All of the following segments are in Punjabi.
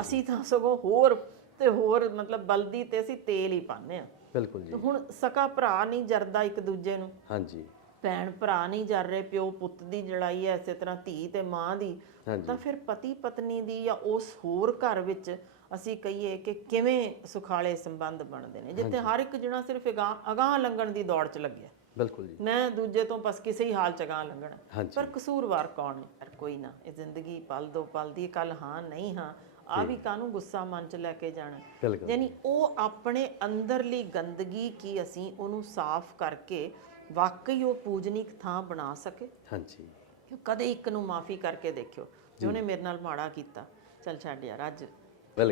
ਅਸੀਂ ਤਾਂ ਸਗੋਂ ਹੋਰ ਤੇ ਹੋਰ ਮਤਲਬ ਬਲਦੀ ਤੇ ਅਸੀਂ ਤੇਲ ਹੀ ਪਾਉਂਦੇ ਆ ਬਿਲਕੁਲ ਜੀ। ਹੁਣ ਸਕਾ ਭਰਾ ਨਹੀਂ ਜਰਦਾ ਇੱਕ ਦੂਜੇ ਨੂੰ। ਹਾਂਜੀ। ਭੈਣ ਭਰਾ ਨਹੀਂ ਜਰ ਰਹੇ ਪਿਓ ਪੁੱਤ ਦੀ ਲੜਾਈ ਹੈ ਇਸੇ ਤਰ੍ਹਾਂ ਧੀ ਤੇ ਮਾਂ ਦੀ। ਤਾਂ ਫਿਰ ਪਤੀ ਪਤਨੀ ਦੀ ਜਾਂ ਉਸ ਹੋਰ ਘਰ ਵਿੱਚ ਅਸੀਂ ਕਹੀਏ ਕਿ ਕਿਵੇਂ ਸੁਖਾਲੇ ਸੰਬੰਧ ਬਣਦੇ ਨੇ। ਜਿੱਥੇ ਹਰ ਇੱਕ ਜਣਾ ਸਿਰਫ ਅਗਾਂਹ ਲੰਘਣ ਦੀ ਦੌੜ 'ਚ ਲੱਗਿਆ ਬਿਲਕੁਲ ਜੀ। ਮੈਂ ਦੂਜੇ ਤੋਂ ਬਸ ਕਿਸੇ ਹੀ ਹਾਲ 'ਚ ਅਗਾਂਹ ਲੰਘਣਾ। ਪਰ ਕਸੂਰਵਾਰ ਕੌਣ ਹੈ? ਕੋਈ ਨਾ ਇਹ ਜ਼ਿੰਦਗੀ ਪਲ ਦੋ ਪਲ ਦੀ ਕੱਲ ਹਾਂ ਨਹੀਂ ਹਾਂ ਆ ਵੀ ਕਾਹਨੂੰ ਗੁੱਸਾ ਮਨ 'ਚ ਲੈ ਕੇ ਜਾਣਾ। ਯਾਨੀ ਉਹ ਆਪਣੇ ਅੰਦਰਲੀ ਗੰਦਗੀ ਕੀ ਅਸੀਂ ਉਹਨੂੰ ਸਾਫ਼ ਕਰਕੇ ਵਾਕਈ ਉਹ ਪੂਜਨੀਕ ਥਾਂ ਬਣਾ ਸਕੇ। ਹਾਂਜੀ। ਕਦੇ ਇੱਕ ਨੂੰ ਮਾਫੀ ਕਰਕੇ ਦੇਖਿਓ ਜੇ ਮੇਰੇ ਨਾਲ ਮਾੜਾ ਕੀਤਾ ਚਲ ਛੱਡ ਯਾਰ ਅੱਜ।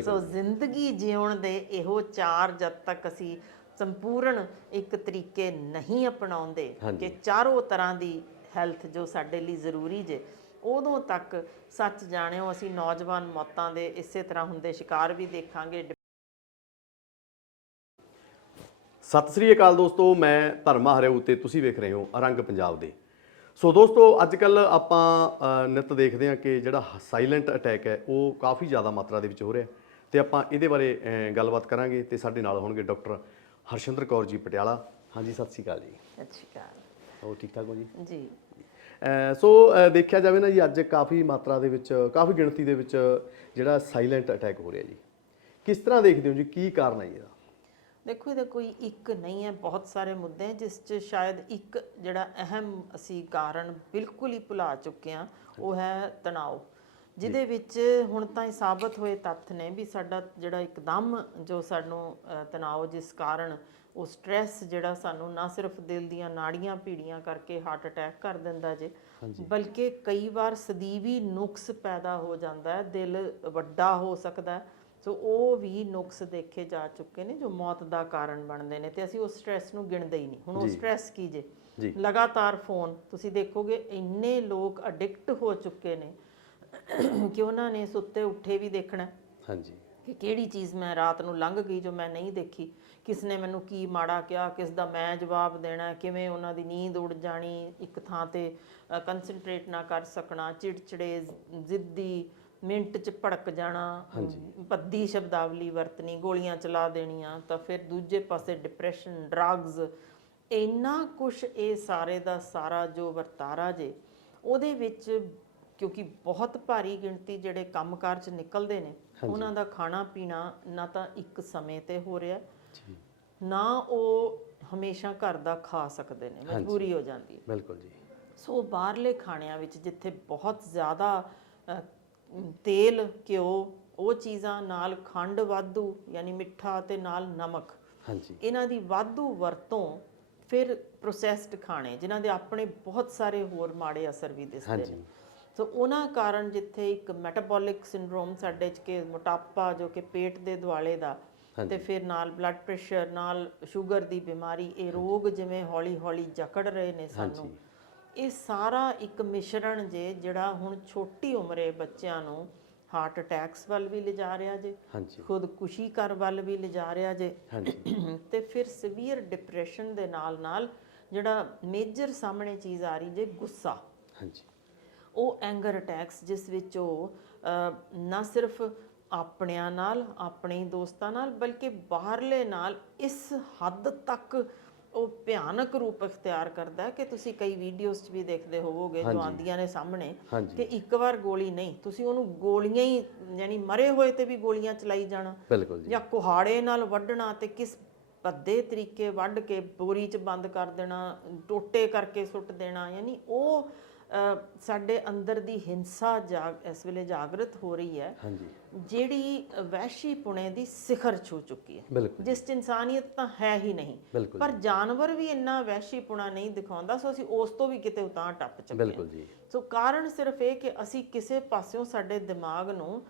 ਸੋ ਜ਼ਿੰਦਗੀ ਜਿਉਣ ਦੇ ਇਹੋ ਚਾਰ ਜਦ ਤੱਕ ਅਸੀਂ ਸੰਪੂਰਨ ਇੱਕ ਤਰੀਕੇ ਨਹੀਂ ਅਪਣਾਉਂਦੇ। ਕਿ ਚਾਰੋਂ ਤਰ੍ਹਾਂ ਦੀ ਹੈਲਥ ਜੋ ਸਾਡੇ ਲਈ ਜ਼ਰੂਰੀ ਜੇ ਉਦੋਂ ਤੱਕ ਸੱਚ ਜਾਣਿਓ ਅਸੀਂ ਨੌਜਵਾਨ ਮੌਤਾਂ ਦੇ ਇਸੇ ਤਰ੍ਹਾਂ ਹੁੰਦੇ ਸ਼ਿਕਾਰ ਵੀ ਦੇਖਾਂਗੇ। ਸਤਿ ਸ੍ਰੀ ਅਕਾਲ ਦੋਸਤੋ ਮੈਂ ਧਰਮਾ ਹਰਿਓ ਤੇ ਤੁਸੀਂ ਵੇਖ ਰਹੇ ਹੋ ਰੰਗ ਪੰਜਾਬ ਦੇ। ਸੋ ਦੋਸਤੋ ਅੱਜ ਕੱਲ ਆਪਾਂ ਨਿੱਤ ਦੇਖਦੇ ਹਾਂ ਕਿ ਜਿਹੜਾ ਸਾਇਲੈਂਟ ਅਟੈਕ ਹੈ ਉਹ ਕਾਫੀ ਜ਼ਿਆਦਾ ਮਾਤਰਾ ਦੇ ਵਿੱਚ ਹੋ ਰਿਹਾ ਹੈ। ਤੇ ਆਪਾਂ ਇਹਦੇ ਬਾਰੇ ਗੱਲਬਾਤ ਕਰਾਂਗੇ ਤੇ ਸਾਡੇ ਨਾਲ ਹੋਣਗੇ ਡਾਕਟਰ ਹਰਸ਼ਿੰਦਰ ਕੌਰ ਜੀ ਪਟਿਆਲਾ। ਹਾਂਜੀ ਸਤਿ ਸ੍ਰੀ ਅਕਾਲ ਜੀ। ਸਤਿ ਸ਼੍ਰੀ ਅਕਾਲ। ਹੋਰ ਠੀਕ ਠਾਕ ਹੋ ਜੀ? ਜੀ। ਸੋ ਦੇਖਿਆ ਜਾਵੇ ਨਾ ਜੀ ਅੱਜ ਕਾਫੀ ਮਾਤਰਾ ਦੇ ਵਿੱਚ ਕਾਫੀ ਗਿਣਤੀ ਦੇ ਵਿੱਚ ਜਿਹੜਾ ਸਾਇਲੈਂਟ ਅਟੈਕ ਹੋ ਰਿਹਾ ਜੀ। ਕਿਸ ਤਰ੍ਹਾਂ ਦੇਖਦੇ ਹੋ ਜੀ? ਕੀ ਕਾਰਨ ਹੈ ਇਹਦਾ? ਦੇਖੋ ਇਹਦਾ ਕੋਈ ਇੱਕ ਨਹੀਂ ਹੈ। ਬਹੁਤ ਸਾਰੇ ਮੁੱਦੇ ਹੈ ਜਿਸ 'ਚ ਸ਼ਾਇਦ ਇੱਕ ਜਿਹੜਾ ਅਹਿਮ ਅਸੀਂ ਕਾਰਨ ਬਿਲਕੁਲ ਹੀ ਭੁਲਾ ਚੁੱਕੇ ਹਾਂ ਉਹ ਹੈ ਤਣਾਅ ਜਿਹਦੇ ਵਿੱਚ ਹੁਣ ਤਾਂ ਇਹ ਸਾਬਤ ਹੋਏ ਤੱਥ ਨੇ ਵੀ ਸਾਡਾ ਜਿਹੜਾ ਇੱਕਦਮ ਜੋ ਸਾਨੂੰ ਤਣਾਅ ਜਿਸ ਕਾਰਨ ਉਹ ਸਟ੍ਰੈਸ ਜਿਹੜਾ ਸਾਨੂੰ ਨਾ ਸਿਰਫ ਦਿਲ ਦੀਆਂ ਨਾੜੀਆਂ ਪੀੜੀਆਂ ਕਰਕੇ ਹਾਰਟ ਅਟੈਕ ਕਰ ਦਿੰਦਾ ਜੇ ਬਲਕਿ ਕਈ ਵਾਰ ਸਦੀਵੀ ਨੁਕਸ ਪੈਦਾ ਹੋ ਜਾਂਦਾ ਹੈ ਦਿਲ ਵੱਡਾ ਹੋ ਸਕਦਾ ਹੈ। ਸੋ ਉਹ ਵੀ ਨੁਕਸ ਦੇਖੇ ਜਾ ਚੁੱਕੇ ਨੇ ਜੋ ਮੌਤ ਦਾ ਕਾਰਨ ਬਣਦੇ ਨੇ ਤੇ ਅਸੀਂ ਉਸ ਸਟ੍ਰੈਸ ਨੂੰ ਗਿਣਦੇ ਹੀ ਨਹੀਂ। ਹੁਣ ਉਹ ਸਟ੍ਰੈਸ ਕੀ ਜੇ। ਲਗਾਤਾਰ ਫੋਨ ਤੁਸੀਂ ਦੇਖੋਗੇ ਇੰਨੇ ਲੋਕ ਅਡਿਕਟ ਹੋ ਚੁੱਕੇ ਨੇ ਕਿ ਉਹਨਾਂ ਨੇ ਸੁੱਤੇ ਉੱਠੇ ਵੀ ਦੇਖਣਾ ਹਾਂਜੀ। ਕਿ ਕਿਹੜੀ ਚੀਜ਼ ਮੈਂ ਰਾਤ ਨੂੰ ਲੰਘ ਗਈ ਜੋ ਮੈਂ ਨਹੀਂ ਦੇਖੀ? ਕਿਸ ਨੇ ਮੈਨੂੰ ਕੀ ਮਾੜਾ ਕਿਹਾ? ਕਿਸ ਦਾ ਮੈਂ ਜਵਾਬ ਦੇਣਾ? ਕਿਵੇਂ ਉਹਨਾਂ ਦੀ ਨੀਂਦ ਉੱਡ ਜਾਣੀ? ਇੱਕ ਥਾਂ ਤੇ ਕਨਸੈਂਟਰੇਟ ਨਾ ਕਰ ਸਕਣਾ ਚਿੜਚਿੜੇ ਜ਼ਿੱਦੀ ਮਿੰਟ ਚ ਭੜਕ ਜਾਣਾ ਪੱਦੀ ਸ਼ਬਦਾਵਲੀ ਵਰਤਣੀ ਗੋਲੀਆਂ ਚਲਾ ਦੇਣੀਆਂ ਤਾਂ ਫਿਰ ਦੂਜੇ ਪਾਸੇ ਡਿਪਰੈਸ਼ਨ ਡਰੱਗਸ ਇੰਨਾ ਕੁਝ ਇਹ ਸਾਰੇ ਦਾ ਸਾਰਾ ਜੋ ਵਰਤਾਰਾ ਜੇ ਉਹਦੇ ਵਿੱਚ ਕਿਉਂਕਿ ਬਹੁਤ ਭਾਰੀ ਗਿਣਤੀ ਜਿਹੜੇ ਕੰਮਕਾਰ ਚ ਨਿਕਲਦੇ ਨੇ ਉਹਨਾਂ ਦਾ ਖਾਣਾ ਪੀਣਾ ਨਾ ਤਾਂ ਇੱਕ ਸਮੇਂ ਤੇ ਹੋ ਰਿਹਾ। ਜੀ। ਨਾ ਉਹ ਹਮੇਸ਼ਾ ਘਰ ਦਾ ਖਾ ਸਕਦੇ ਨੇ ਮਜਬੂਰੀ ਹੋ ਜਾਂਦੀ ਹੈ। ਬਿਲਕੁਲ ਜੀ। ਸੋ ਬਾਹਰਲੇ ਖਾਣਿਆਂ ਵਿੱਚ ਜਿੱਥੇ ਬਹੁਤ ਜ਼ਿਆਦਾ ਤੇਲ ਘਿਓ ਉਹ ਚੀਜ਼ਾਂ ਨਾਲ ਖੰਡ ਵਾਧੂ ਯਾਨੀ ਮਿੱਠਾ ਤੇ ਨਾਲ ਨਮਕ ਹਾਂਜੀ। ਇਹਨਾਂ ਦੀ ਵਾਧੂ ਵਰਤੋਂ ਫਿਰ ਪ੍ਰੋਸੈਸਡ ਖਾਣੇ ਜਿਨ੍ਹਾਂ ਦੇ ਆਪਣੇ ਬਹੁਤ ਸਾਰੇ ਹੋਰ ਮਾੜੇ ਅਸਰ ਵੀ ਦਿਸਦੇ ਹਾਂਜੀ। ਨੇ ਸੋ ਉਹਨਾਂ ਕਾਰਨ ਜਿੱਥੇ ਇੱਕ ਮੈਟਾਬੋਲਿਕ ਸਿੰਡਰੋਮ ਸਾਡੇ ਚ ਕਿ ਮੋਟਾਪਾ ਜੋ ਕਿ ਪੇਟ ਦੇ ਦੁਆਲੇ ਦਾ ਤੇ ਫਿਰ ਨਾਲ ਬਲੱਡ ਪ੍ਰੈਸ਼ਰ ਨਾਲ ਸ਼ੂਗਰ ਦੀ ਬਿਮਾਰੀ ਇਹ ਰੋਗ ਜਿਵੇਂ ਹੌਲੀ ਹੌਲੀ ਜਕੜ ਰਹੇ ਨੇ ਸਾਨੂੰ ਇਹ ਸਾਰਾ ਇੱਕ ਮਿਸ਼ਰਣ ਜੇ ਜਿਹੜਾ ਹੁਣ ਛੋਟੀ ਉਮਰੇ ਬੱਚਿਆਂ ਨੂੰ ਹਾਰਟ ਅਟੈਕਸ ਵੱਲ ਵੀ ਲਿਜਾ ਰਿਹਾ ਜੇ ਖੁਦਕੁਸ਼ੀ ਕਰ ਵੱਲ ਵੀ ਲਿਜਾ ਰਿਹਾ ਜੇ ਤੇ ਫਿਰ ਸਿਵੀਅਰ ਡਿਪਰੈਸ਼ਨ ਦੇ ਨਾਲ ਨਾਲ ਜਿਹੜਾ ਮੇਜਰ ਸਾਹਮਣੇ ਚੀਜ਼ ਆ ਰਹੀ ਜੇ ਗੁੱਸਾ। ਹਾਂਜੀ। ਉਹ ਐਂਗਰ ਅਟੈਕਸ ਜਿਸ ਵਿੱਚ ਉਹ ਨਾ ਸਿਰਫ ਆਪਣਿਆਂ ਨਾਲ ਆਪਣੇ ਦੋਸਤਾਂ ਨਾਲ ਬਲਕਿ ਬਾਹਰਲੇ ਨਾਲ ਇਸ ਹੱਦ ਤੱਕ ਉਹ ਭਿਆਨਕ ਰੂਪ ਅਖਤਿਆਰ ਕਰਦਾ ਹੈ ਕਿ ਤੁਸੀਂ ਕਈ ਵੀਡੀਓਜ਼ 'ਚ ਵੀ ਦੇਖਦੇ ਹੋਵੋਗੇ ਜੋ ਆਂਦੀਆਂ ਨੇ ਸਾਹਮਣੇ। ਕਿ ਇੱਕ ਵਾਰ ਗੋਲੀ ਨਹੀਂ ਤੁਸੀਂ ਉਹਨੂੰ ਗੋਲੀਆਂ ਹੀ ਯਾਨੀ ਮਰੇ ਹੋਏ ਤੇ ਵੀ ਗੋਲੀਆਂ ਚਲਾਈ ਜਾਣਾ। ਜੀ ਕੁਹਾੜੇ ਨਾਲ ਵੱਢਣਾ ਤੇ ਕਿਸ ਭੱਦੇ ਤਰੀਕੇ ਵੱਢ ਕੇ ਬੋਰੀ 'ਚ ਬੰਦ ਕਰ ਦੇਣਾ ਟੋਟੇ ਕਰਕੇ ਸੁੱਟ ਦੇਣਾ ਯਾਨੀ ਉਹ ਸਾਡੇ ਅੰਦਰ ਦੀ ਹਿੰਸਾ ਜਾਗ ਇਸ ਵੇਲੇ ਜਾਗਰਤ ਹੋ ਰਹੀ ਹੈ। ਹਾਂਜੀ। ਜਿਹੜੀ ਵਹਿਸ਼ੀ ਪੁਣੇ ਦੀ ਸਿਖਰ ਛੂ ਚੁੱਕੀ ਹੈ। ਜਿਸ 'ਚ ਇਨਸਾਨੀਅਤ ਤਾਂ ਹੈ ਹੀ ਨਹੀਂ। ਪਰ ਜਾਨਵਰ ਵੀ ਇੰਨਾ ਵਹਿਸ਼ੀ ਪੁਣਾ ਨਹੀਂ ਦਿਖਾਉਂਦਾ ਸੋ ਅਸੀਂ ਉਸ ਤੋਂ ਵੀ ਕਿਤੇ ਉਤਾਂ ਟੱਪ ਚੁੱਕੇ ਬਿਲਕੁਲ ਜੀ। ਸੋ ਕਾਰਨ ਸਿਰਫ ਇਹ ਕਿ ਅਸੀਂ ਕਿਸੇ ਪਾਸਿਓਂ ਸਾਡੇ ਦਿਮਾਗ ਨੂੰ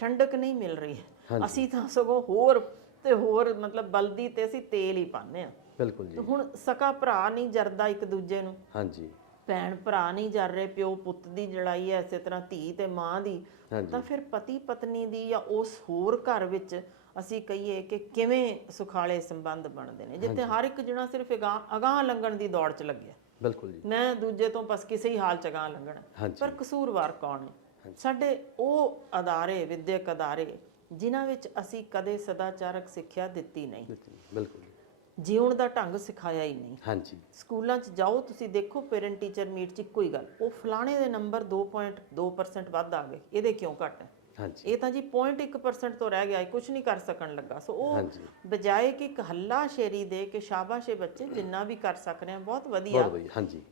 ਠੰਡਕ ਨਹੀਂ ਮਿਲ ਰਹੀ। ਅਸੀਂ ਤਾਂ ਸਗੋਂ ਹੋਰ ਤੇ ਹੋਰ ਮਤਲਬ ਬਲਦੀ ਤੇ ਅਸੀਂ ਤੇਲ ਹੀ ਪਾਉਂਦੇ ਆ ਬਿਲਕੁਲ ਜੀ। ਹੁਣ ਸਕਾ ਭਰਾ ਨਹੀਂ ਜਰਦਾ ਇੱਕ ਦੂਜੇ ਨੂੰ। ਹਾਂਜੀ। ਭੈਣ ਭਰਾ ਨਹੀਂ ਜਰ ਰਹੇ ਪਿਓ ਪੁੱਤ ਦੀ ਲੜਾਈ ਹੈ ਇਸੇ ਤਰ੍ਹਾਂ ਧੀ ਤੇ ਮਾਂ ਦੀ। ਤਾਂ ਫਿਰ ਪਤੀ ਪਤਨੀ ਦੀ ਜਾਂ ਉਸ ਹੋਰ ਘਰ ਵਿੱਚ ਅਸੀਂ ਕਹੀਏ ਕਿ ਕਿਵੇਂ ਸੁਖਾਲੇ ਸੰਬੰਧ ਬਣਦੇ ਨੇ? ਜਿੱਥੇ ਹਰ ਇੱਕ ਜਣਾ ਸਿਰਫ ਅਗਾਂਹ ਲੰਘਣ ਦੀ ਦੌੜ 'ਚ ਲੱਗਿਆ ਬਿਲਕੁਲ ਜੀ। ਮੈਂ ਦੂਜੇ ਤੋਂ ਬਸ ਕਿਸੇ ਹੀ ਹਾਲ ਚ ਅਗਾਂਹ ਲੰਘਣਾ। ਪਰ ਕਸੂਰਵਾਰ ਕੌਣ ਹੈ ਸਾਡੇ ਉਹ ਅਦਾਰੇ ਵਿਦਿਅਕ ਅਦਾਰੇ ਜਿਨ੍ਹਾਂ ਵਿੱਚ ਅਸੀਂ ਕਦੇ ਸਦਾਚਾਰਕ ਸਿੱਖਿਆ ਦਿੱਤੀ ਨਹੀਂ ਬਿਲਕੁਲ। ਜੀਉਣ ਦਾ ਢੰਗ ਸਿਖਾਇਆ ਹੀ ਨਹੀਂ। ਹਾਂਜੀ। ਸਕੂਲਾਂ 'ਚ ਜਾਓ ਤੁਸੀਂ ਦੇਖੋ ਪੇਰੈਂਟ ਟੀਚਰ ਮੀਟ 'ਚ ਇੱਕੋ ਹੀ ਗੱਲ। ਉਹ ਫਲਾਣੇ ਦੇ ਨੰਬਰ 2.2% ਵੱਧ ਆ ਗਏ। ਇਹਦੇ ਕਿਉਂ ਘੱਟ ਹੈ? ਹਾਂਜੀ। ਇਹ ਤਾਂ ਜੀ 0.1% ਤੋਂ ਰਹਿ ਗਿਆ ਕੁਝ ਨਹੀਂ ਕਰ ਸਕਣ ਲੱਗਾ। ਸੋ ਉਹ। ਬਜਾਏ ਕਿ ਇੱਕ ਹੱਲਾ ਸ਼ੇਰੀ ਦੇ ਕਿ ਸ਼ਾਬਾਸ਼ੇ ਬੱਚੇ ਜਿੰਨਾ ਵੀ ਕਰ ਸਕ ਰਹੇ ਆ ਬਹੁਤ ਵਧੀਆ। ਬਹੁਤ ਵਧੀਆ ਹਾਂਜੀ।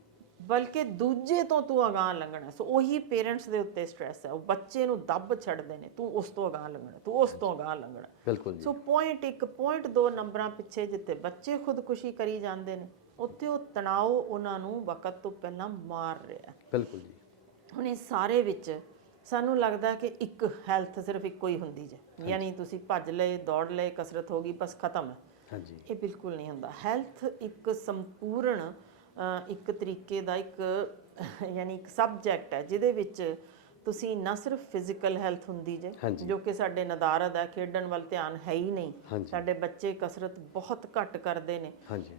ਬਲਕਿ ਦੂਜੇ ਤੋਂ ਤੂੰ ਅਗਾਹ ਲੰਘਣਾ। ਸੋ ਉਹੀ ਪੇਰੈਂਟਸ ਦੇ ਉੱਤੇ ਸਟ੍ਰੈਸ ਹੈ। ਉਹ ਬੱਚੇ ਨੂੰ ਦੱਬ ਛੱਡਦੇ ਨੇ ਤੂੰ ਉਸ ਤੋਂ ਅਗਾਹ ਲੰਘਣਾ ਤੂੰ ਉਸ ਤੋਂ ਅਗਾਹ ਲੰਘਣਾ। ਬਿਲਕੁਲ ਸੋ ਪੁਆਇੰਟ 1 ਪੁਆਇੰਟ 2 ਨੰਬਰਾਂ ਪਿੱਛੇ ਜਿੱਥੇ ਬੱਚੇ ਖੁਦਕੁਸ਼ੀ ਕਰੀ ਜਾਂਦੇ ਨੇ ਉੱਥੇ ਉਹ ਤਣਾਅ ਉਹਨਾਂ ਨੂੰ ਵਕਤ ਤੋਂ ਪਹਿਲਾਂ ਮਾਰ ਰਿਹਾ। ਬਿਲਕੁਲ ਜੀ। ਹੁਣ ਇਹ ਸਾਰੇ ਵਿੱਚ ਸਾਨੂੰ ਲੱਗਦਾ ਕਿ ਇੱਕ ਹੈਲਥ ਸਿਰਫ ਇੱਕੋ ਹੀ ਹੁੰਦੀ ਜੇ। ਯਾਨੀ ਤੁਸੀਂ ਭੱਜ ਲਏ ਦੌੜ ਲਏ ਕਸਰਤ ਹੋ ਗਈ ਬਸ ਖਤਮ। ਹੈ ਹਾਂਜੀ। ਇਹ ਬਿਲਕੁਲ ਨਹੀਂ ਹੁੰਦਾ। ਹੈਲਥ ਇੱਕ ਸੰਪੂਰਨ ਇੱਕ ਤਰੀਕੇ ਦਾ ਇੱਕ ਯਾਨੀ ਇੱਕ ਸਬਜੈਕਟ ਹੈ ਜਿਹਦੇ ਵਿੱਚ ਤੁਸੀਂ ਨਾ ਸਿਰਫ ਫਿਜ਼ੀਕਲ ਹੈਲਥ ਹੁੰਦੀ ਜੇ। ਜੋ ਕਿ ਸਾਡੇ ਨਦਾਰਦ ਹੈ ਖੇਡਣ ਵੱਲ ਧਿਆਨ ਹੈ ਹੀ ਨਹੀਂ। ਸਾਡੇ ਬੱਚੇ ਕਸਰਤ ਬਹੁਤ ਘੱਟ ਕਰਦੇ ਨੇ।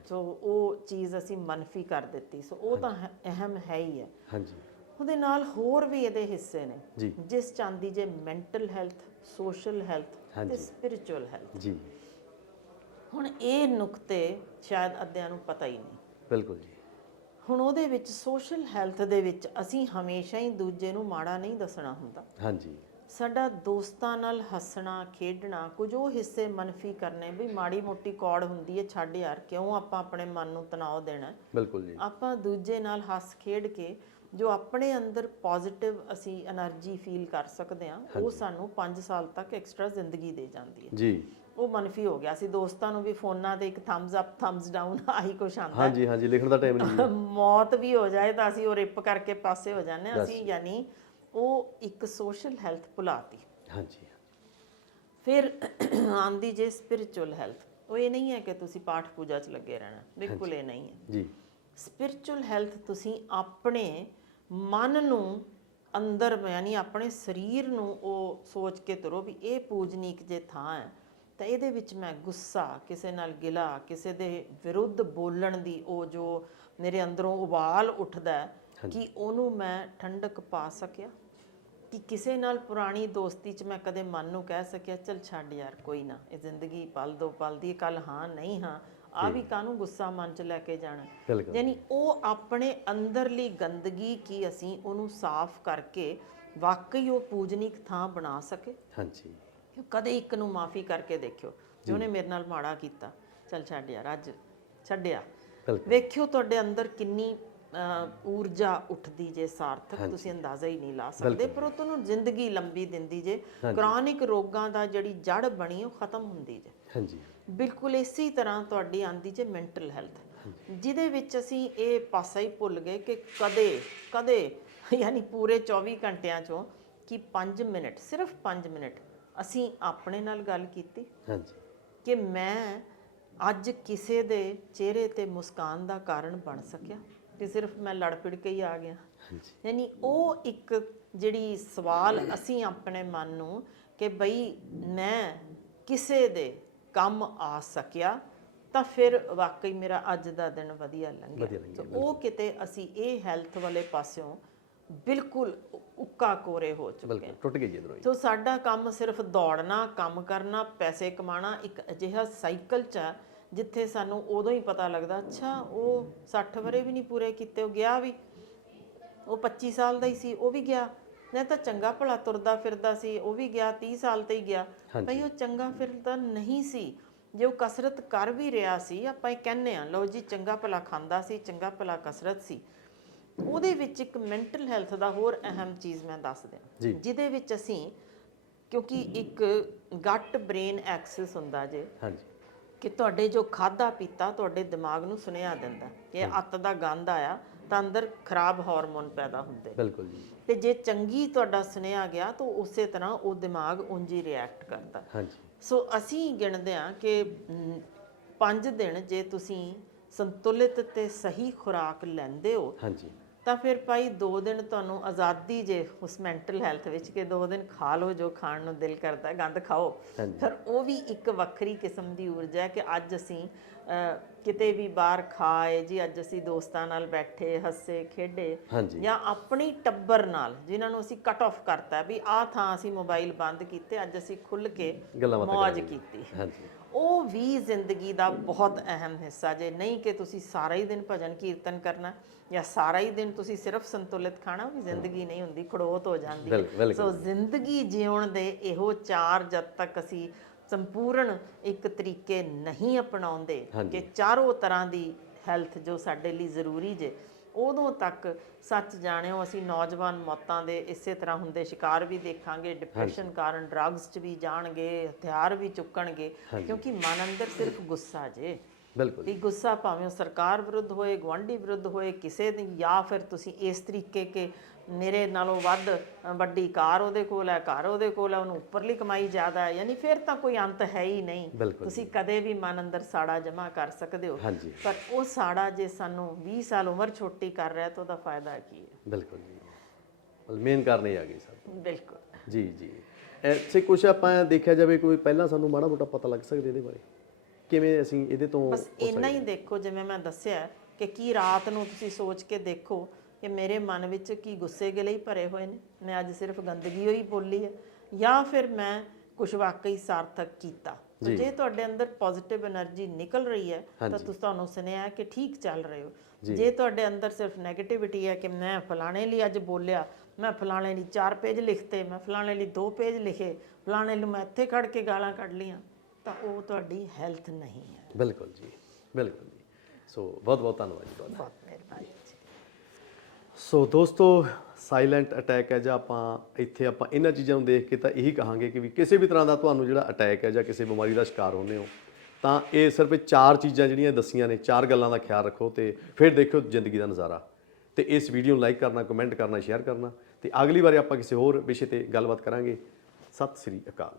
ਸੋ ਉਹ ਚੀਜ਼ ਅਸੀਂ ਮਨਫੀ ਕਰ ਦਿੱਤੀ। ਸੋ ਉਹ ਤਾਂ ਅਹਿਮ ਹੈ ਹੀ ਹੈ। ਹਾਂਜੀ। ਉਹਦੇ ਨਾਲ ਹੋਰ ਵੀ ਇਹਦੇ ਹਿੱਸੇ ਨੇ। ਜਿਸ ਚਾਂਦੀ ਜੇ ਮੈਂਟਲ ਹੈਲਥ ਸੋਸ਼ਲ ਹੈਲਥ ਤੇ। ਸਪਿਰਚੁਅਲ ਹੈਲਥ ਜੀ। ਹੁਣ ਇਹ ਨੁਕਤੇ ਸ਼ਾਇਦ ਅੱਧਿਆਂ ਨੂੰ ਪਤਾ ਹੀ ਨਹੀਂ। ਬਿਲਕੁਲ ਜੀ। ਹੁਣ ਉਹਦੇ ਵਿੱਚ ਸੋਸ਼ਲ ਹੈਲਥ ਦੇ ਵਿੱਚ ਅਸੀਂ ਹਮੇਸ਼ਾ ਹੀ ਦੂਜੇ ਨੂੰ ਮਾੜਾ ਨਹੀਂ ਦੱਸਣਾ ਹੁੰਦਾ। ਹਾਂਜੀ। ਸਾਡਾ ਦੋਸਤਾਂ ਨਾਲ ਹੱਸਣਾ ਖੇਡਣਾ ਕੁਝ ਉਹ ਹਿੱਸੇ ਮਨਫੀ ਕਰਨੇ ਵੀ ਮਾੜੀ ਮੋਟੀ ਕੌੜ ਹੁੰਦੀ ਹੈ ਛੱਡ ਯਾਰ ਕਿਉਂ ਆਪਾਂ ਆਪਣੇ ਮਨ ਨੂੰ ਤਣਾਅ ਦੇਣਾ? ਬਿਲਕੁਲ ਜੀ। ਆਪਾਂ ਦੂਜੇ ਨਾਲ ਹੱਸ ਖੇਡ ਕੇ ਜੋ ਆਪਣੇ ਅੰਦਰ ਪੋਜ਼ਿਟਿਵ ਅਸੀਂ એનર્ਜੀ ਫੀਲ ਕਰ ਸਕਦੇ ਆ ਉਹ ਸਾਨੂੰ 5 ਸਾਲ ਤੱਕ ਐਕਸਟਰਾ ਜ਼ਿੰਦਗੀ ਦੇ ਜਾਂਦੀ ਹੈ। ਜੀ। ਉਹ ਮਨਫੀ ਹੋ ਗਿਆ। ਸੀ ਦੋਸਤਾਂ ਨੂੰ ਵੀ ਫੋਨਾਂ ਤੇ ਇੱਕ ਥੰਬਸ ਅਪ ਥੰਬਸ ਡਾਊਨ ਆਹੀ ਕੁਛ ਆਉਂਦਾ। ਹਾਂਜੀ ਹਾਂਜੀ ਲਿਖਣ ਦਾ ਟਾਈਮ ਨਹੀਂ ਮੌਤ ਵੀ ਹੋ ਜਾਏ ਤਾਂ ਅਸੀਂ ਉਹ ਰਿਪ ਕਰਕੇ ਪਾਸੇ ਹੋ ਜਾਂਦੇ ਹਾਂ। ਅਸੀਂ ਯਾਨੀ ਉਹ ਇੱਕ ਸੋਸ਼ਲ ਹੈਲਥ ਭੁਲਾਤੀ। ਹਾਂਜੀ। ਫਿਰ ਆਂਦੀ ਜੇ ਸਪਿਰਚੁਅਲ ਹੈਲਥ ਉਹ ਇਹ ਨਹੀਂ ਹੈ ਕਿ ਤੁਸੀਂ ਪਾਠ ਪੂਜਾ 'ਚ ਲੱਗੇ ਰਹਿਣਾ। ਬਿਲਕੁਲ ਇਹ ਨਹੀਂ ਹੈ। ਜੀ। ਸਪਿਰਚੁਅਲ ਹੈਲਥ ਤੁਸੀਂ ਆਪਣੇ ਮਨ ਨੂੰ ਅੰਦਰ ਯਾਨੀ ਆਪਣੇ ਸਰੀਰ ਨੂੰ ਉਹ ਸੋਚ ਕੇ ਤੁਰੋ ਵੀ ਇਹ ਪੂਜਨੀਕ ਜੇ ਥਾਂ ਹੈ। ਤਾਂ ਇਹਦੇ ਵਿੱਚ ਮੈਂ ਗੁੱਸਾ ਕਿਸੇ ਨਾਲ ਗਿਲਾ ਕਿਸੇ ਦੇ ਵਿਰੁੱਧ ਬੋਲਣ ਦੀ ਉਹ ਜੋ ਮੇਰੇ ਅੰਦਰੋਂ ਉਬਾਲ ਉੱਠਦਾ ਕਿ ਉਹਨੂੰ ਮੈਂ ਠੰਡਕ ਪਾ ਸਕਿਆ? ਕਿ ਕਿਸੇ ਨਾਲ ਪੁਰਾਣੀ ਦੋਸਤੀ 'ਚ ਮੈਂ ਕਦੇ ਮਨ ਨੂੰ ਕਹਿ ਸਕਿਆ ਚਲ ਛੱਡ ਯਾਰ ਕੋਈ ਨਾ ਇਹ ਜ਼ਿੰਦਗੀ ਪਲ ਦੋ ਪਲ ਦੀ ਕੱਲ ਹਾਂ ਨਹੀਂ ਹਾਂ ਆ ਵੀ ਕਾਹਨੂੰ ਗੁੱਸਾ ਮਨ 'ਚ ਲੈ ਕੇ ਜਾਣਾ? ਯਾਨੀ ਉਹ ਆਪਣੇ ਅੰਦਰਲੀ ਗੰਦਗੀ ਕੀ ਅਸੀਂ ਉਹਨੂੰ ਸਾਫ਼ ਕਰਕੇ ਵਾਕਈ ਉਹ ਪੂਜਨੀਕ ਥਾਂ ਬਣਾ ਸਕੇ? ਹਾਂਜੀ। ਕਿ ਕਦੇ ਇੱਕ ਨੂੰ ਮਾਫੀ ਕਰਕੇ ਦੇਖਿਓ। ਜੇ ਉਹਨੇ ਮੇਰੇ ਨਾਲ ਮਾੜਾ ਕੀਤਾ ਚਲ ਛੱਡ ਯਾਰ ਅੱਜ ਛੱਡਿਆ। ਵੇਖਿਓ ਤੁਹਾਡੇ ਅੰਦਰ ਕਿੰਨੀ ਊਰਜਾ ਉੱਠਦੀ ਜੇ ਸਾਰਥਕ ਤੁਸੀਂ ਅੰਦਾਜ਼ਾ ਹੀ ਨਹੀਂ ਲਾ ਸਕਦੇ ਪਰ ਉਹ ਤੁਹਾਨੂੰ ਜ਼ਿੰਦਗੀ ਲੰਬੀ ਦਿੰਦੀ ਜੇ। ਕ੍ਰੋਨਿਕ ਰੋਗਾਂ ਦਾ ਜਿਹੜੀ ਜੜ ਬਣੀ ਉਹ ਖਤਮ ਹੁੰਦੀ ਜੇ। ਹਾਂਜੀ। ਬਿਲਕੁਲ ਇਸੇ ਤਰ੍ਹਾਂ ਤੁਹਾਡੀ ਆਂਦੀ ਜੇ ਮੈਂਟਲ ਹੈਲਥ ਜਿਹਦੇ ਵਿੱਚ ਅਸੀਂ ਇਹ ਪਾਸਾ ਹੀ ਭੁੱਲ ਗਏ ਕਿ ਕਦੇ ਕਦੇ ਯਾਨੀ ਪੂਰੇ 24 ਘੰਟਿਆਂ ਚੋਂ ਕਿ 5 ਮਿੰਟ ਸਿਰਫ 5 ਮਿੰਟ ਅਸੀਂ ਆਪਣੇ ਨਾਲ ਗੱਲ ਕੀਤੀ ਹਾਂਜੀ। ਕਿ ਮੈਂ ਅੱਜ ਕਿਸੇ ਦੇ ਚਿਹਰੇ ਤੇ ਮੁਸਕਾਨ ਦਾ ਕਾਰਨ ਬਣ ਸਕਿਆ ਕਿ ਸਿਰਫ ਮੈਂ ਲੜ ਪਿੜ ਕੇ ਹੀ ਆ ਗਿਆ। ਹਾਂਜੀ। ਯਾਨੀ ਉਹ ਇੱਕ ਜਿਹੜੀ ਸਵਾਲ ਅਸੀਂ ਆਪਣੇ ਮਨ ਨੂੰ ਕਿ ਬਈ ਮੈਂ ਕਿਸੇ ਦੇ ਕੰਮ ਆ ਸਕਿਆ ਤਾਂ ਫਿਰ ਵਾਕਈ ਮੇਰਾ ਅੱਜ ਦਾ ਦਿਨ ਵਧੀਆ ਲੰਘਿਆ। ਉਹ ਕਿਤੇ ਅਸੀਂ ਇਹ ਹੈਲਥ ਵਾਲੇ ਪਾਸਿਓਂ ਬਿਲਕੁਲ ਉੱਕਾ ਕੋਰੇ ਹੋ ਚੁੱਕੇ ਬਿਲਕੁਲ ਟੁੱਟ ਗਈ ਇਧਰੋਂ ਤੋ ਸਾਡਾ ਕੰਮ ਸਿਰਫ ਦੌੜਨਾ ਕੰਮ ਕਰਨਾ ਪੈਸੇ ਕਮਾਣਾ ਇੱਕ ਅਜਿਹਾ ਸਾਈਕਲ ਚ ਆ, ਜਿੱਥੇ ਸਾਨੂੰ ਉਦੋਂ ਹੀ ਪਤਾ ਲੱਗਦਾ ਅੱਛਾ ਉਹ 60 ਵਰੇ ਵੀ ਨਹੀਂ ਪੂਰੇ ਕੀਤੇ ਉਹ ਗਿਆ ਵੀ। ਉਹ 25 ਸਾਲ ਦਾ ਹੀ ਸੀ ਉਹ ਵੀ ਗਿਆ। ਨਹੀਂ ਤਾਂ ਚੰਗਾ ਭਲਾ ਤੁਰਦਾ ਫਿਰਦਾ ਸੀ ਉਹ ਵੀ ਗਿਆ 30 ਸਾਲ ਤੇ ਹੀ ਗਿਆ। ਭਈ ਉਹ ਚੰਗਾ ਫਿਰਦਾ ਨਹੀਂ ਸੀ। ਜੇ ਉਹ ਕਸਰਤ ਕਰ ਵੀ ਰਿਹਾ ਸੀ ਆਪਾਂ ਇਹ ਕਹਿੰਨੇ ਆ ਲਓ ਜੀ ਚੰਗਾ ਭਲਾ ਖਾਂਦਾ ਸੀ ਚੰਗਾ ਭਲਾ ਕਸਰਤ ਸੀ। ਉਹਦੇ ਵਿੱਚ ਇੱਕ ਮੈਂਟਲ ਹੈਲਥ ਦਾ ਹੋਰ ਅਹਿਮ ਚੀਜ਼ ਮੈਂ ਦੱਸ। ਦਿਆਂ। ਜਿਹਦੇ ਵਿੱਚ ਅਸੀਂ ਕਿਉਂਕਿ ਇੱਕ ਗੱਟ ਬ੍ਰੇਨ ਐਕਸਿਸ ਹੁੰਦਾ ਜੇ ਹਾਂਜੀ। ਕਿ ਤੁਹਾਡੇ ਜੋ ਖਾਦਾ ਪੀਤਾ ਤੁਹਾਡੇ ਦਿਮਾਗ ਨੂੰ ਸੁਨੇਹਾ ਦਿੰਦਾ ਕਿ ਅੱਤ ਦਾ ਗੰਧ ਆਇਆ ਤਾਂ ਅੰਦਰ ਖਰਾਬ ਹਾਰਮੋਨ ਪੈਦਾ ਹੁੰਦੇ ਬਿਲਕੁਲ ਜੀ। ਤੇ ਜੇ ਚੰਗੀ ਤੁਹਾਡਾ ਸੁਨੇਹਾ ਗਿਆ ਤਾਂ ਉਸੇ ਤਰ੍ਹਾਂ ਉਹ ਦਿਮਾਗ ਉਂਝ ਹੀ ਰਿਐਕਟ ਕਰਦਾ ਹਾਂਜੀ। ਸੋ ਅਸੀਂ ਗਿਣਦੇ ਹਾਂ ਕਿ 5 ਦਿਨ ਜੇ ਤੁਸੀਂ ਸੰਤੁਲਿਤ ਤੇ ਸਹੀ ਖੁਰਾਕ ਲੈਂਦੇ ਹੋ ਹਾਂਜੀ। ਤਾਂ ਫਿਰ ਭਾਈ 2 ਦਿਨ ਤੁਹਾਨੂੰ ਆਜ਼ਾਦੀ ਜੇ ਉਸ ਮੈਂਟਲ ਹੈਲਥ ਵਿੱਚ ਕਿ 2 ਦਿਨ ਖਾ ਲਓ ਜੋ ਖਾਣ ਨੂੰ ਦਿਲ ਕਰਦਾ ਗੰਦ ਖਾਓ। ਫਿਰ ਉਹ ਵੀ ਇੱਕ ਵੱਖਰੀ ਕਿਸਮ ਦੀ ਊਰਜਾ ਹੈ ਕਿ ਅੱਜ ਅਸੀਂ ਕਿਤੇ ਵੀ ਬਾਹਰ ਖਾਏ ਜੀ ਅੱਜ ਅਸੀਂ ਦੋਸਤਾਂ ਨਾਲ ਬੈਠੇ ਹੱਸੇ ਖੇਡੇ ਜਾਂ ਆਪਣੀ ਟੱਬਰ ਨਾਲ ਜਿਨ੍ਹਾਂ ਨੂੰ ਅਸੀਂ ਕੱਟ ਆਫ ਕਰਤਾ ਵੀ ਆਹ ਥਾਂ ਅਸੀਂ ਮੋਬਾਈਲ ਬੰਦ ਕੀਤੇ ਅੱਜ ਅਸੀਂ ਖੁੱਲ ਕੇ ਮौज ਕੀਤੀ। ਹਾਂਜੀ। ਉਹ ਵੀ ਜ਼ਿੰਦਗੀ ਦਾ ਬਹੁਤ ਅਹਿਮ ਹਿੱਸਾ ਜੇ ਨਹੀਂ ਕਿ ਤੁਸੀਂ ਸਾਰਾ ਹੀ ਦਿਨ ਭਜਨ ਕੀਰਤਨ ਕਰਨਾ ਜਾਂ ਸਾਰਾ ਹੀ ਦਿਨ ਤੁਸੀਂ ਸਿਰਫ ਸੰਤੁਲਿਤ ਖਾਣਾ ਵੀ ਜ਼ਿੰਦਗੀ ਨਹੀਂ ਹੁੰਦੀ ਖੜੋਤ ਹੋ ਜਾਂਦੀ। ਸੋ ਜ਼ਿੰਦਗੀ ਜਿਉਣ ਦੇ ਇਹੋ ਚਾਰ ਜਦ ਤੱਕ ਅਸੀਂ ਸੰਪੂਰਨ ਇੱਕ ਤਰੀਕੇ ਨਹੀਂ ਅਪਣਾਉਂਦੇ ਕਿ ਚਾਰੋਂ ਤਰ੍ਹਾਂ ਦੀ ਹੈਲਥ ਜੋ ਸਾਡੇ ਲਈ ਜ਼ਰੂਰੀ ਜੇ ਉਦੋਂ ਤੱਕ ਸੱਚ ਜਾਣਿਓ ਅਸੀਂ ਨੌਜਵਾਨ ਮੌਤਾਂ ਦੇ ਇਸੇ ਤਰ੍ਹਾਂ ਹੁੰਦੇ ਸ਼ਿਕਾਰ ਵੀ ਦੇਖਾਂਗੇ ਡਿਪਰੈਸ਼ਨ ਕਾਰਨ ਡਰੱਗਸ 'ਚ ਵੀ ਜਾਣਗੇ ਹਥਿਆਰ ਵੀ ਚੁੱਕਣਗੇ ਕਿਉਂਕਿ ਮਨ ਅੰਦਰ ਸਿਰਫ ਗੁੱਸਾ ਜੇ। ਬਿਲਕੁਲ। ਵੀ ਗੁੱਸਾ ਭਾਵੇਂ ਸਰਕਾਰ ਵਿਰੁੱਧ ਹੋਏ ਗਵਾਂਢੀ ਵਿਰੁੱਧ ਹੋਏ ਕਿਸੇ ਦੀ ਜਾਂ ਫਿਰ ਤੁਸੀਂ ਇਸ ਤਰੀਕੇ ਕਿ ਮੇਰੇ ਨਾਲੋਂ ਵੱਧ ਵੱਡੀ ਕਾਰ ਉਹਦੇ ਕੋਲ ਹੈ ਘਰ ਉਹਦੇ ਕੋਲ ਹੈ ਉਹਨੂੰ ਉੱਪਰਲੀ ਕਮਾਈ ਜ਼ਿਆਦਾ ਹੈ ਯਾਨੀ ਫਿਰ ਤਾਂ ਕੋਈ ਅੰਤ ਹੈ ਹੀ ਨਹੀਂ। ਤੁਸੀਂ ਕਦੇ ਵੀ ਮਨ ਅੰਦਰ ਸਾੜਾ ਜਮਾ ਕਰ ਸਕਦੇ ਹੋ। ਪਰ ਉਹ ਸਾੜਾ ਜੇ ਸਾਨੂੰ 20 ਸਾਲ ਉਮਰ ਛੋਟੀ ਕਰ ਰਿਹਾ ਤਾਂ ਉਹਦਾ ਫਾਇਦਾ ਕੀ ਹੈ? ਬਿਲਕੁਲ ਜੀ। ਮੇਨ ਕਾਰਨ ਇਹ ਆ ਗਈ ਸਰ ਬਿਲਕੁਲ। ਜੀ ਜੀ। ਐਸੇ ਕੁਝ ਆਪਾਂ ਦੇਖਿਆ ਜਾਵੇ ਕੋਈ ਪਹਿਲਾਂ ਸਾਨੂੰ ਮਾੜਾ ਮੋਟਾ ਪਤਾ ਲੱਗ ਸਕਦਾ ਇਹਦੇ ਬਾਰੇ? ਕਿਵੇਂ ਅਸੀਂ ਇਹਦੇ ਤੋਂ ਬਸ ਇੰਨਾ ਹੀ ਦੇਖੋ ਜਿਵੇਂ ਮੈਂ ਦੱਸਿਆ ਕਿ ਕੀ ਰਾਤ ਨੂੰ ਤੁਸੀਂ ਸੋਚ ਕੇ ਦੇਖੋ ਕਿ ਮੇਰੇ ਮਨ ਵਿੱਚ ਕੀ ਗੁੱਸੇ ਦੇ ਲਈ ਭਰੇ ਹੋਏ ਨੇ। ਮੈਂ ਅੱਜ ਸਿਰਫ ਗੰਦਗੀ ਹੋਈ ਬੋਲੀ ਹੈ ਜਾਂ ਫਿਰ ਮੈਂ ਕੁਝ ਵਾਕਈ ਸਾਰਥਕ ਕੀਤਾ। ਜੇ। ਤੁਹਾਡੇ ਅੰਦਰ ਪੋਜ਼ਿਟਿਵ એનર્ਜੀ ਨਿਕਲ ਰਹੀ ਹੈ ਤਾਂ ਤੁਸੀਂ ਤੁਹਾਨੂੰ ਸੁਣਿਆ ਕਿ ਠੀਕ ਚੱਲ ਰਹੇ ਹੋ। ਜੇ। ਤੁਹਾਡੇ ਅੰਦਰ ਸਿਰਫ 네ਗੇਟਿਵਿਟੀ ਹੈ ਕਿ ਮੈਂ ਫਲਾਣੇ ਲਈ ਅੱਜ ਬੋਲਿਆ ਮੈਂ ਫਲਾਣੇ ਲਈ 4 ਪੇਜ ਲਿਖਤੇ ਮੈਂ ਫਲਾਣੇ ਲਈ 2 ਪੇਜ ਲਿਖੇ ਫਲਾਣੇ ਨੂੰ ਮੈਂ ਇੱਥੇ ਖੜ ਕੇ ਗਾਲਾਂ ਕੱਢ ਲੀਆਂ ਤਾਂ ਉਹ ਤੁਹਾਡੀ ਹੈਲਥ ਨਹੀਂ ਹੈ। ਬਿਲਕੁਲ ਜੀ ਬਿਲਕੁਲ ਜੀ। ਸੋ ਬਹੁਤ ਬਹੁਤ ਧੰਨਵਾਦ ਜੀ ਤੁਹਾਡਾ। ਬਹੁਤ ਮਿਹਰਬਾਨੀ। ਸੋ ਦੋਸਤੋ ਸਾਇਲੈਂਟ ਅਟੈਕ ਹੈ ਜਾਂ ਆਪਾਂ ਇੱਥੇ ਆਪਾਂ ਇਹਨਾਂ ਚੀਜ਼ਾਂ ਨੂੰ ਦੇਖ ਕੇ ਤਾਂ ਇਹੀ ਕਹਾਂਗੇ ਕਿ ਵੀ ਕਿਸੇ ਵੀ ਤਰ੍ਹਾਂ ਦਾ ਤੁਹਾਨੂੰ ਜਿਹੜਾ ਅਟੈਕ ਹੈ ਜਾਂ ਕਿਸੇ ਬਿਮਾਰੀ ਦਾ ਸ਼ਿਕਾਰ ਹੁੰਦੇ ਹੋ, ਤਾਂ ਇਹ ਸਿਰਫ ਚਾਰ ਚੀਜ਼ਾਂ ਜਿਹੜੀਆਂ ਦੱਸੀਆਂ ਨੇ, ਚਾਰ ਗੱਲਾਂ ਦਾ ਖਿਆਲ ਰੱਖੋ ਤੇ ਫਿਰ ਦੇਖਿਓ ਜ਼ਿੰਦਗੀ ਦਾ ਨਜ਼ਾਰਾ। ਤੇ ਇਸ ਵੀਡੀਓ ਨੂੰ ਲਾਈਕ ਕਰਨਾ ਕਮੈਂਟ ਕਰਨਾ ਸ਼ੇਅਰ ਕਰਨਾ ਤੇ ਅਗਲੀ ਵਾਰੀ ਆਪਾਂ ਕਿਸੇ ਹੋਰ ਵਿਸ਼ੇ ਤੇ ਗੱਲਬਾਤ ਕਰਾਂਗੇ। ਸਤਿ ਸ੍ਰੀ ਅਕਾਲ।